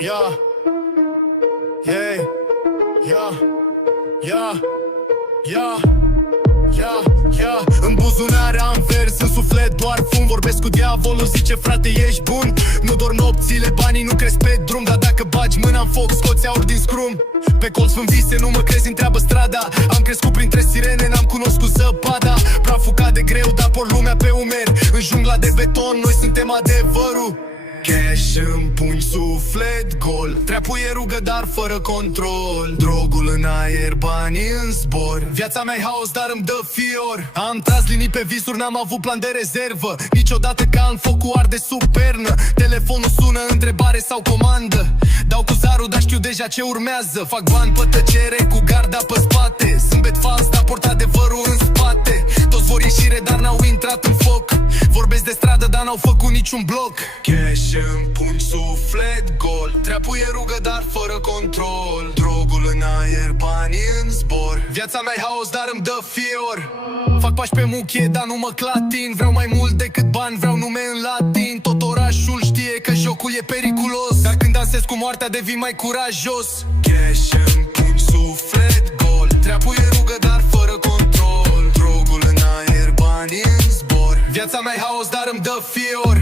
Yeah, yeah, yeah, yeah, yeah, yeah, yeah. În buzunar am vers, în suflet doar fum. Vorbesc cu diavolul, zice frate ești bun. Nu dorm nopțile, banii nu cresc pe drum. Dar dacă bagi mâna în foc, scoți aur din scrum. Pe colț în vise, nu mă crezi, întreabă strada. Am crescut printre sirene, n-am cunoscut zăpada. Praful cade greu, dar por lumea pe umeri. În jungla de beton, noi suntem adevărul. Cash în pui, suflet gol. Treapul e rugă, dar fără control. Drogul în aer, banii în zbor. Viața mea-i haos, dar îmi dă fior. Am tras linii pe visuri, n-am avut plan de rezervă. Niciodată ca în focul arde sub pernă. Telefonul sună, întrebare sau comandă. Dau cu zarul, dar știu deja ce urmează. Fac bani pe tăcere, cu garda pe spate. Zâmbet fals, dar port adevărul în spate. Toți vor ieșire, dar n-au intrat în foc. Vorbesc de stradă, dar n-au făcut niciun bloc. Cash în pui, suflet gol. Treapul e rugă, dar fără control. Drogul în aer, banii în zbor. Viața mea-i haos, dar îmi dă fior. Fac pași pe muchie, dar nu mă clatin. Vreau mai mult decât bani, vreau nume în latin. Tot orașul știe că jocul e periculos, dar când dansez cu moartea devii mai curajos. Cash în pui, suflet gol. Treapul e rugă, dar fără control. Drogul în aer, banii în zbor. Viața mea-i haos, dar îmi dă fior.